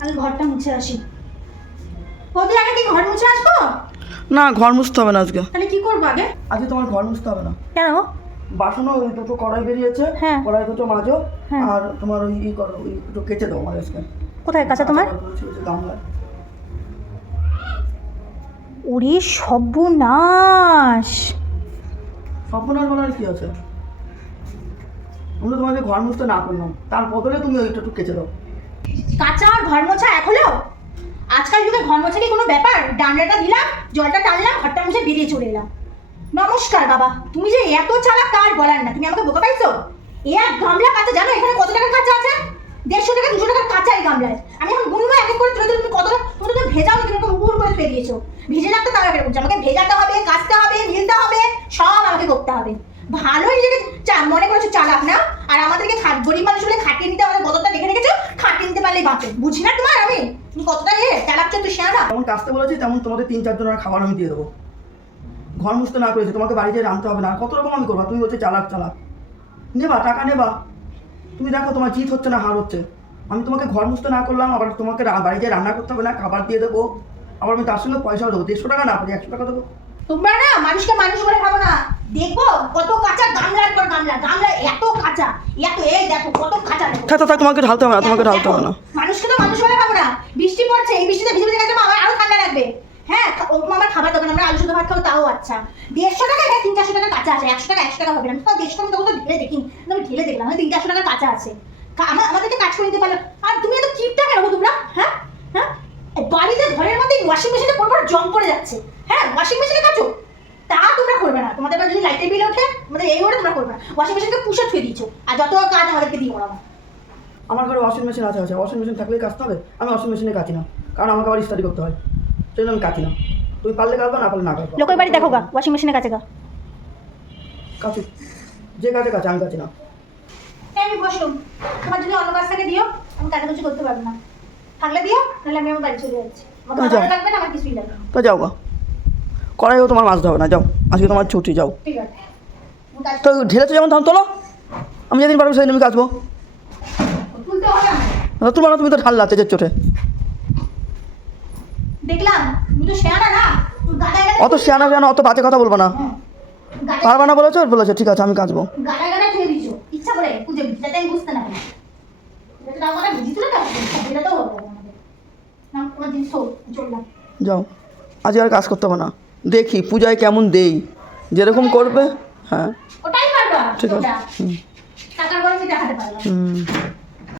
আমি ঘরটা মুছে আসি। বৌদি আগে কি ঘর মুছে আসব? না ঘর মুছতে হবে না আজকে। তাহলে কি করব আগে? আজকে তোমার ঘর মুছতে হবে না। কেন? বাসনও ওই দুটো কড়াই বেরিয়েছে। হ্যাঁ। কড়াই দুটো মাজো। হ্যাঁ। আর তোমার ওই ই করো ওই দুটো কেচে দাও আমার আজকে। কোথায়? কাঁচা তোমার? গামলায়। ওরে সর্বনাশ! স্বপ্নার বলার কি আছে? আমি তো তোমাকে ঘর মুছতে না করলাম তার বদলে তুমি ওইটা একটু কেচে দাও। কাঁচা আর ঘর মোছা এক হলো আজকাল যুগে ঘর মোছা কি কোনো ব্যাপার? ডান্ডাটা দিলাম, জলটা টানলাম, ঘরটা মুছে বেরিয়ে চলে এলাম। নমস্কার বাবা, তুমি যে এত চালাক তার বলার না, তুমি আমাকে বোকা পাইছো? এক গামলা কাঁচা, জানো এখানে কত টাকার কাঁচা আছে? দেড়শো টাকা দুশো টাকার কাঁচা এই গামলায়। আমি এখন গুনবো এক এক করে তুলে তুমি কত তুমি তো ভেজাও তুমি তো উপর করে ফেলে দিয়েছ ভিজে রাখতে তাও বলছো আমাকে ভেজাতে হবে, কাচতে হবে, মিলতে হবে, সব আমাকে করতে হবে। ভালোই নিজেকে মনে করেছ চালাক না? আর আমাদেরকে গরিব মানুষ হলে খাটিয়ে নিতে আমাদের বদলটা দেখে রেখেছো খাটিয়ে নিতে পারলেই বাঁচো। বুঝি না তোমার আমি? তুমি কতটা এ চালাক চোদ্দ শেয়ানা যেমন কাজতে বলেছি তেমন তোমাদের তিন চারজনের খাবার আমি দিয়ে দেবো। ঘর মুছতে না করেছি তোমাকে বাড়িতে রাঁধতে হবে না। কত রকম আমি করব? তুমি বলছো চালাক চালাক। নেবা টাকা নেবা। তুমি দেখো তোমার জিত হচ্ছে না হার হচ্ছে। আমি তোমাকে ঘর মুছতে না করলাম আবার তোমাকে বাড়িতে রান্না করতে হবে না খাবার দিয়ে দেবো। আবার আমি তার সঙ্গে পয়সাও দেবো। দেড়শো টাকা না পারি একশো টাকা দেবো। তোমরা না মানুষকে মানুষ বলে ভাবো না। দেখব কত কাঁচা গামলার পর গামলা। গামলা এত কাঁচা এত এই দেখো কত দেখো। থাক তোমাকে ঢালতে হবে না তোমাকে ঢালতে হবে না। মানুষকে তো মানুষ বলে খাব না। বৃষ্টি পড়ছে এই বৃষ্টিতে ভিজে ভিজে গেছে আমার আরও ঠান্ডা লাগবে। হ্যাঁ ও আমার খাবার দোকান আমরা আলু শুধু ভাত খাব তাও আচ্ছা। দেড়শো টাকা তিন চারশো টাকা কাঁচা আছে একশো টাকা একশো টাকা হবে। না আমি তো দেড়শো টাকা তখন তো ঢেলে দেখি আমি ঢেলে দেখলাম তিন চারশো টাকা কাঁচা আছে। কা- আমা- আমাদেরকে কাজ করে নিতে পারল। আর তুমি এত কিপটা কেন তোমরা? হ্যাঁ? হ্যাঁ? বাড়িতে ঘরের মধ্যে ওয়াশিং মেশিনে পর পর জং পড়ে যাচ্ছে। হ্যাঁ ওয়াশিং মেশিনে কাচো তা তোমরা করবে না। তোমাদের যদি লাইটের বিল ওঠে আমাদের এই করে তোমরা করবে না। ওয়াশিং মেশিনকে পুষে থুয়ে দিচ্ছ আর যত কাজ আমাদেরকে দিয়ে ওড়াবো আমার ঘরে ওয়াশিং মেশিন আছে আছে। ওয়াশিং মেশিন থাকলেই কাচতে হবে। আমি ওয়াশিং মেশিনে কাচি না। কারণ আমাকে আবার স্টাডি করতে হয়। সেই জন্য আমি কাচি না। তুমি পারলে কাচবা না পারলে না কাচবা লোকের বাড়ি দেখো গা ওয়াশিং মেশিনের কাছে গা। কাচি। যে কাজে কাছে আমি কাচি না। আমি বসলুম। তোমার যদি অন্য কাজ থেকে দিও। আমি কাজে কিছু করতে পারব না। থাকলে দিও নাহলে আমি আমার বাড়ি চলে যাচ্ছি। আমার লাগবে না আমার কিছুই লাগবে না। তো যাও গা। কড়াইও তোমার মাছতে হবে না যাও। আজকে তোমার ছুটি যাও। আছে আমি কাজ তো ঢেলেছো যেমন তখন তোলো আমি যেদিন পারব সেদিন আমি কাচবো। তোমার তুমি তো ঢাল যে চোটে। দেখলাম তো অত শিয়ানা শিয়ানা অত বাজে কথা বলব না। গাদায়- পারবা না বলেছ? বলেছ ঠিক আছে আমি কাচবো। তো চললাম। যাও। আজ আর কাজ করতে হবে না। দেখি পূজায় কেমন দেই? যেরকম করবে হ্যাঁ। ঠিক আছে। হুম। হুম।